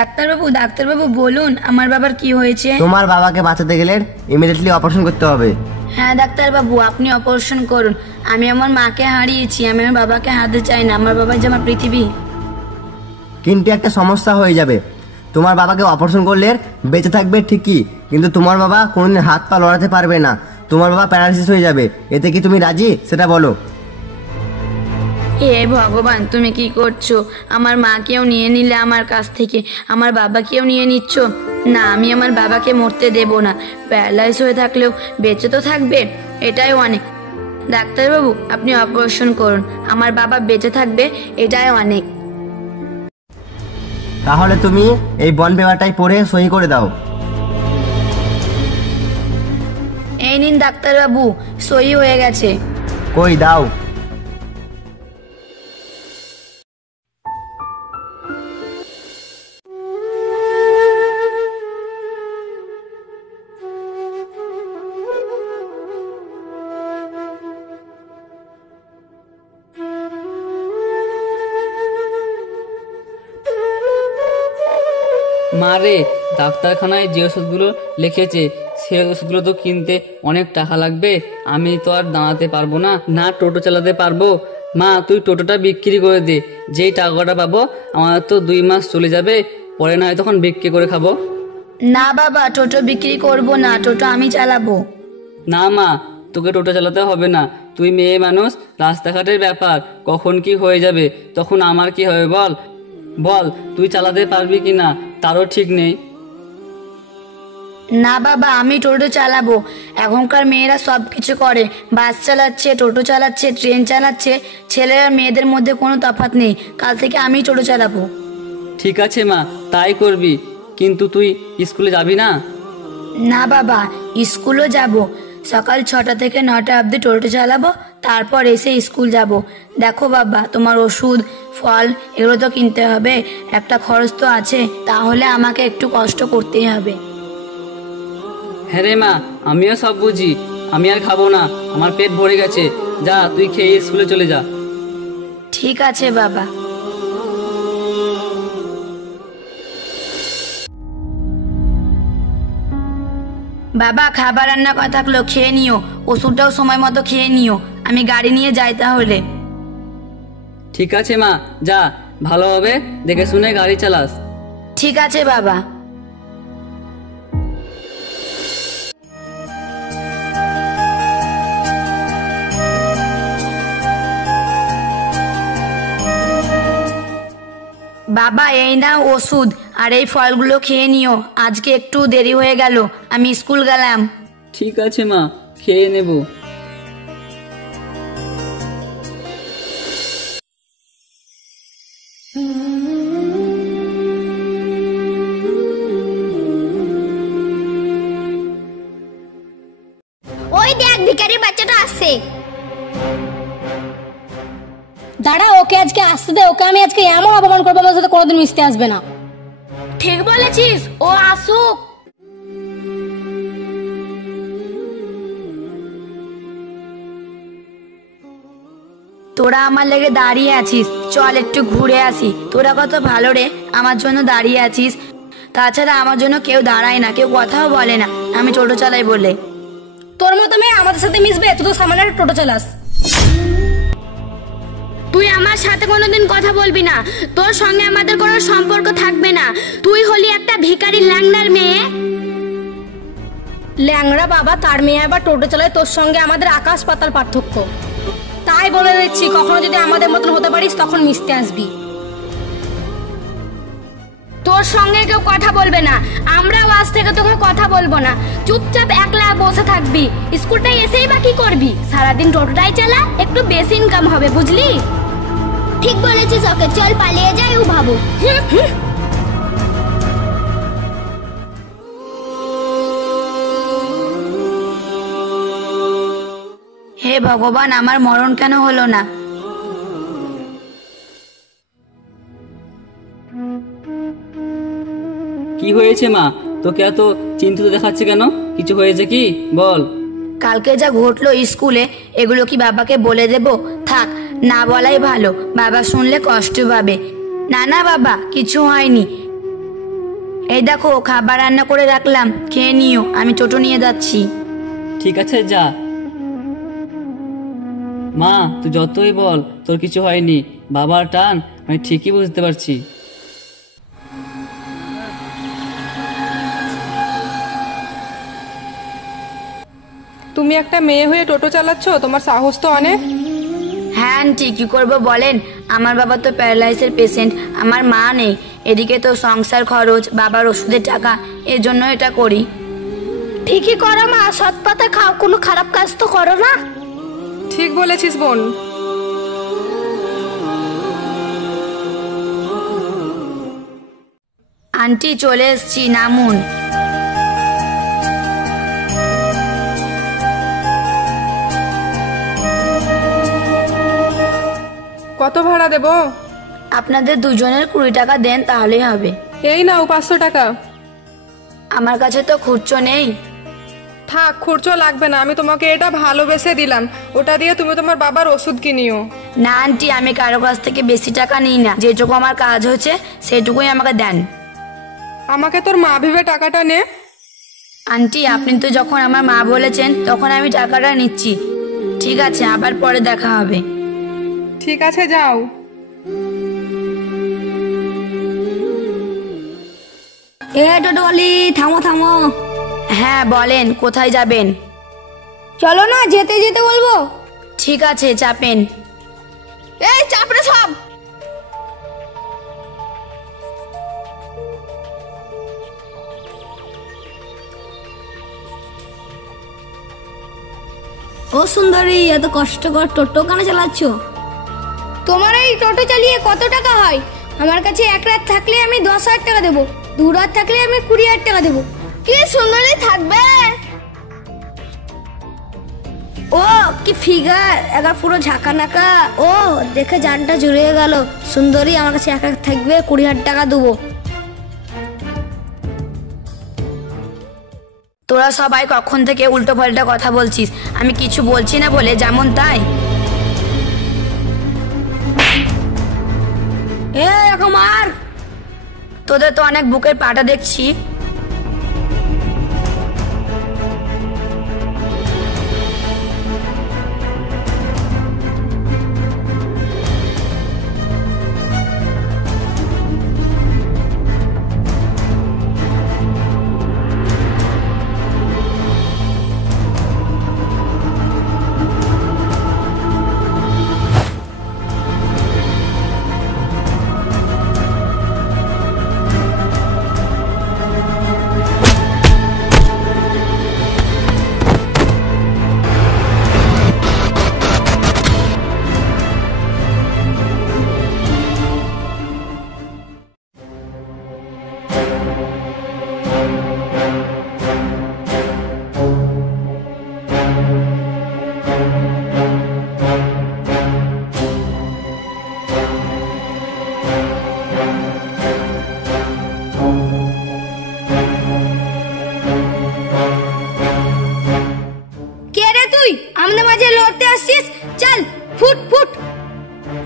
ডাক্তারবাবু বলুন আমার বাবার কি হয়েছে? তোমার বাবাকে বাঁচাতে গেলে ইমিডিয়েটলি অপারেশন করতে হবে। হ্যাঁ ডাক্তারবাবু, আপনি অপারেশন করুন। আমি আমার মাকে হারিয়েছি, আমি আমার বাবাকে হারাতে চাই না। আমার বাবা যে আমার পৃথিবী। কিন্তু একটা সমস্যা হয়ে যাবে, তোমার বাবাকে অপারেশন করলে বেঁচে থাকবে ঠিকই, কিন্তু তোমার বাবা কোনোদিন হাত পা লড়াতে পারবে না, তোমার বাবা প্যারালাইসিস হয়ে যাবে। এতে কি তুমি রাজি, সেটা বলো। হে ভগবান, তুমি কি করছো? আমার মাকেও নিয়ে নিলে আমার কাছ থেকে, আমার বাবাকেও নিয়ে নিচ্ছ। না, আমি আমার বাবাকে মরতে দেব না। প্যারালাইজ হয়ে থাকলেও বেঁচে তো থাকবে, এটাই অনেক। ডাক্তারবাবু, আপনি অপারেশন করুন, আমার বাবা বেঁচে থাকবে, এটাই অনেক। তাহলে তুমি এই বন্ড পেপারটাই পড়ে সই করে দাও। এই নিন ডাক্তারবাবু, সই হয়ে গেছে। কই দাও। মা রে, ডাক্তারখানায় যে ওষুধগুলো লিখেছে সে ওষুধগুলো তো কিনতে অনেক টাকা লাগবে। আমি তো আর দাঁড়াতে পারবো না, না টোটো চালাতে পারবো। মা, তুই টোটোটা বিক্রি করে দে, যেই টাকাটা পাবো আমার তো 2 মাস চলে যাবে, পরে না হয় তখন বিক্রি করে খাবো। না বাবা, টোটো বিক্রি করব না, টোটো আমি চালাবো। না মা, তোকে টোটো চালাতে হবে না, তুই মেয়ে মানুষ, রাস্তাঘাটের ব্যাপার কখন কি হয়ে যাবে, তখন আমার কি হবে বল। বল তুই চালাতে পারবি কি না তারও ঠিক নেই। না বাবা, আমি টোটো চালাবো। এখনকার মেয়েরা সব কিছু করে, বাস চালাচ্ছে, টোটো চালাচ্ছে, ট্রেন চালাচ্ছে। ছেলেরা মেয়েদের মধ্যে কোনো তফাৎ নেই। কাল থেকে আমি টোটো চালাবো। ঠিক আছে মা, তাই করবি, কিন্তু তুই স্কুলে যাবি না? না বাবা, স্কুলও যাব। সকাল 6টা থেকে 9টা অবধি টোটো চালাবো, তারপর এসে স্কুল যাব। দেখো বাবা, তোমার ওষুধ, ফল এগুলো তো কিনতে হবে, একটা খরচ তো আছে, তাহলে আমাকে একটু কষ্ট করতেই হবে। হ্যাঁ রে মা, আমিও সব বুঝি, আমি আর খাবো না, আমার পেট ভরে গেছে। যা, তুই খেয়ে স্কুলে চলে যা। ঠিক আছে বাবা। বাবা, খাবার রান্না করা থাকলো, খেয়ে নিও। ওষুধটাও সময় মতো খেয়ে নিও। আমি গাড়ি নিয়ে যাই তাহলে। ঠিক আছে মা, যা, ভালোভাবে দেখে শুনে গাড়ি চালাস। ঠিক আছে বাবা। বাবা, এই নাও ওষুধ, আর এই ফলগুলো খেয়ে নিও। আজকে একটু দেরি হয়ে গেল, আমি স্কুল গেলাম। ঠিক আছে মা, খেয়ে নেব। ওই দেখ, ভিখারির বাচ্চাটা আসছে। দাঁড়া, ওকে আজকে আসতে দে, ওকে আমি আজকে এমন অপমান করবো আমার সাথে কোনোদিন মিশতে আসবে না। ঠিক বলেছিস, ও আসুক। তোরা আমার লেগে দাঁড়িয়ে আছিস, চল একটু ঘুরে আসি। তোরা কত ভালো রে, আমার জন্য দাঁড়িয়ে আছিস। তাছাড়া আমার জন্য কেউ দাঁড়ায় না, কেউ কথাও বলে না, আমি টোটো চালাই বলে। তোর মতো মেয়ে আমাদের সাথে মিশবে? তুই তো সামান্য একটা টোটো চালাস। তুই আমার সাথে কোনোদিন কথা বলবি না, তোর সঙ্গে আমাদের কোনো সম্পর্ক থাকবে না। তুই হলি একটা ভিখারি ল্যাংড়ার মেয়ে। ল্যাংড়া বাবা, তার মেয়ে আবার টোটো চালায়, তোর সঙ্গে আমাদের আকাশ পাতাল পার্থক্য। তাই বলে দিচ্ছি, কখনো যদি আমাদের মতন হতে পারিস তখন মিশতে আসবি। তোর সঙ্গে কেউ কথা বলবে না, আমরাও আজ থেকে তোকে কথা বলবো না। চুপচাপ একলা বসে থাকবি। স্কুলটাই এসেই বা কি করবি? সারাদিন টোটোটাই চালা, একটু বেশি ইনকাম হবে, বুঝলি? ঠিক বলেছিস, ওকে চল পালিয়ে যাই, ও ভাবো। হে ভগবান, আমার মরণ কেন হলো না? কি হয়েছে মা, তোকে এত চিন্তিত দেখাচ্ছে কেন? কিছু হয়েছে কি বল। কালকে যা ঘটলো স্কুলে, এগুলো কি বাবাকে বলে দেব? থাক, না বলাই ভালো, বাবা শুনলে কষ্ট পাবে। না না বাবা, কিছু হয়নি। এই দেখো খাবার রান্না করে রাখলাম, খেয়ে নিও, আমি টোটো নিয়ে যাচ্ছি। ঠিক আছে যা। মা তুই যতই বল তোর কিছু হয়নি, বাবার টান আমি ঠিকই বুঝতে পারছি। তুমি একটা মেয়ে হয়ে টোটো চালাচ্ছ, তোমার সাহস তো অনেক। হ্যাঁ আন্টি, কি করবো বলেন, আমার বাবা তো প্যারালাইসের পেশেন্ট, আমার মা নেই, এদিকে তো সংসার খরচ, বাবার ওষুধের টাকা, এর জন্য এটা করি। ঠিকই করো মা, সৎ পাতা খাও, কোনো খারাপ কাজ তো করো না। ঠিক বলেছিস বোন। আন্টি চলে এসছি, নামুন। কত ভাড়া দেবো? আপনাদের দুজনের 20 টাকা দেন, তাহলেই হবে। এই নাও 500 টাকা। আমার কাছে তো খুচরো নেই। থাক, খুচরো লাগবে না, আমি তোমাকে এটা ভালোবেসে দিলাম, ওটা দিয়ে তুমি তোমার বাবার ওষুধ কিনিও। না আন্টি, আমি কারো কাছ থেকে বেশি টাকা নিই না, যেটুকু আমার কাজ হচ্ছে সেটুকুই আমাকে দেন। আমাকে তোর মা ভেবে টাকাটা নে। আন্টি আপনি তো যখন আমার মা বলেছেন তখন আমি টাকাটা নিচ্ছি। ঠিক আছে, আবার পরে দেখা হবে। ঠিক আছে যাও। এ টোটোওয়ালি, থামো থামো। হ্যাঁ বলেন, কোথায় যাবেন? চলো না, যেতে যেতে বলবো। ঠিক আছে, চাপেন। এই চাপড়ে সব। ও সুন্দরী, এত কষ্টকর টোটো কেন চালাচ্ছ? তোমার এই টোটো চালিয়ে কত টাকা হয়? আমার কাছে 1 রাত থাকলে আমি 10,000 টাকা দেবো, 2 রাত থাকলে আমি 20,000 টাকা দেবো। কি সুন্দরী থাকবে। ও কি ফিগার, এবার পুরো ঝাঁকা নাকা। ও দেখে জানটা জুড়িয়ে গেল। সুন্দরী, আমার কাছে 1 রাত থাকবে, 20,000 টাকা দেবো। তোরা সবাই কখন থেকে উল্টো পাল্টা কথা বলছিস? আমি কিছু বলছি না বলে যেমন তাই। মার। তোদের তো অনেক বুকের পাটা দেখছি।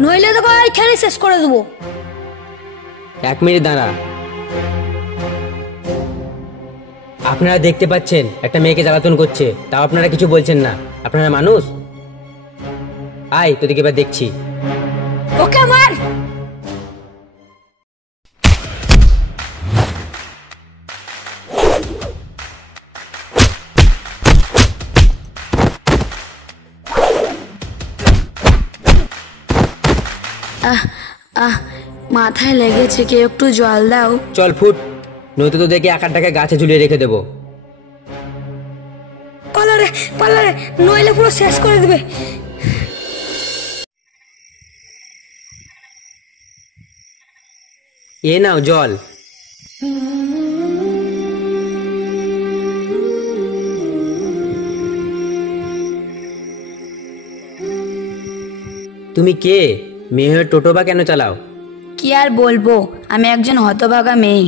নইলে তোকে এইখানে শেষ করে দেবো। 1 মিনিট দাঁড়া। আপনারা দেখতে পাচ্ছেন একটা মেয়েকে জ্বালাতন করছে, তাও আপনারা কিছু বলছেন না। আপনারা মানুষ? আয় তোদেরকে এবার দেখছি। ওকে মার। মাথায় লেগেছে, কেউ একটু জল দাও। চল ফুট, নয়তো তোদেরকে 1 টাকা গাছে ঝুলিয়ে রেখে দেবো। পালারে পালারে, নইলে পুরো শেষ করে দেবে। এ নাও জল। তুমি কে? মেয়ে হয়ে টোটো বা কেন চালাও? কি আর বলবো, আমি একজন হতভাগা মেয়ে।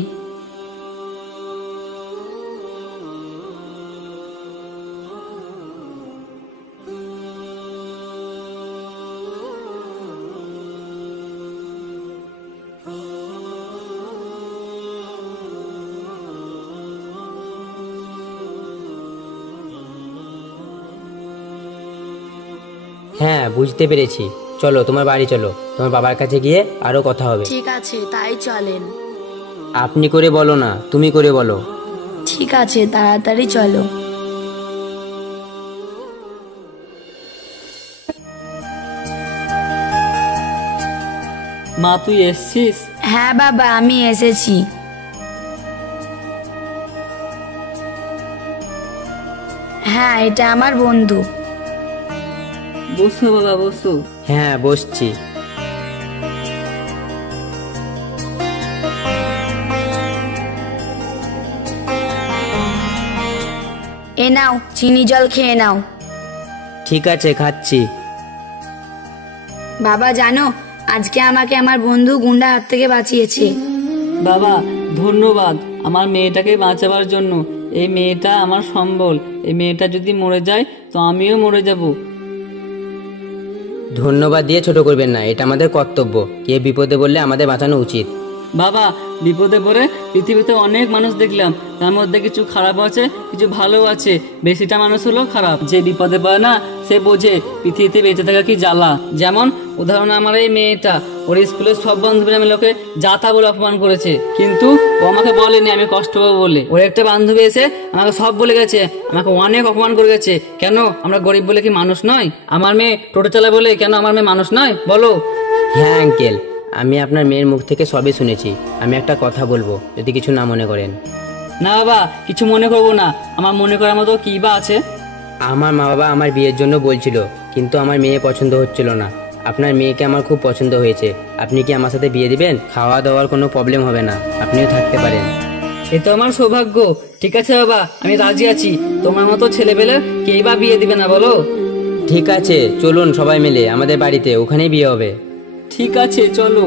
হ্যাঁ, বুঝতে পেরেছি। চলো তোমার বাড়ি চলো, তোমার বাবার কাছে গিয়ে আরো কথা হবে। ঠিক আছে, তাই চলেন। আপনি করে বলো না, তুমি করে বলো। ঠিক আছে, তাড়াতাড়ি চলো। মা তুই এসছিস? হ্যাঁ বাবা, আমি এসেছি। হ্যাঁ, এটা আমার বন্ধু। বসো বাবা, বসো। হ্যাঁ, বসছি। এ নাও, চিনি জল খেয়ে নাও। ঠিক আছে, খাচ্ছি। বাবা জানো, আজকে আমাকে আমার বন্ধু গুন্ডা হাত থেকে বাঁচিয়েছে। বাবা ধন্যবাদ আমার মেয়েটাকে বাঁচাবার জন্য। এই মেয়েটা আমার সম্বল। এই মেয়েটা যদি মরে যায় তো আমিও মরে যাব। ধন্যবাদ দিয়ে ছোট করবেন না, এটা আমাদের কর্তব্য। কে বিপদে বললে আমাদের বাঁচানো উচিত। বাবা বিপদে পড়ে পৃথিবীতে অনেক মানুষ দেখলাম, তার মধ্যে কিছু খারাপ আছে, কিছু ভালো আছে। বেশিটা মানুষ হলো খারাপ। যে বিপদে পড়ে না সে বোঝে পৃথিবীতে বেঁচে থাকা কি জ্বালা। যেমন উদাহরণ আমার এই মেয়েটা, ওর স্কুলের সব বান্ধবীরা মিলে ওকে যাতা বলে অপমান করেছে, কিন্তু ও আমাকে বলেনি আমি কষ্ট পাবো বলে। ওর একটা বান্ধবী এসে আমাকে সব বলে গেছে, আমাকে অনেক অপমান করে গেছে। কেন আমরা গরিব বলে কি মানুষ নয়? আমার মেয়ে টোটো চালায় বলে কেন আমার মেয়ে মানুষ নয় বলো? হ্যাঁ আঙ্কেল, আমি আপনার মেয়ের মুখ থেকে সবই শুনেছি। আমি একটা কথা বলবো, যদি কিছু না মনে করেন। না বাবা, কিছু মনে করবো না। আমার মনে করার মতো কি বা আছে? আমার মা বাবা আমার বিয়ের জন্য বলছিল, কিন্তু আমার মেয়ে পছন্দ হচ্ছিল না। আপনার মেয়েকে আমার খুব পছন্দ হয়েছে। আপনি কি আমার সাথে বিয়ে দিবেন? খাওয়া দাওয়ার কোনো প্রবলেম হবে না, আপনিও থাকতে পারেন। এ তো আমার সৌভাগ্য। ঠিক আছে বাবা, আমি রাজি আছি। তোমার মতো ছেলে পেলে কেই বা বিয়ে দিবে না বলো? ঠিক আছে, চলুন সবাই মিলে আমাদের বাড়িতে, ওখানেই বিয়ে হবে। ঠিক আছে চলো।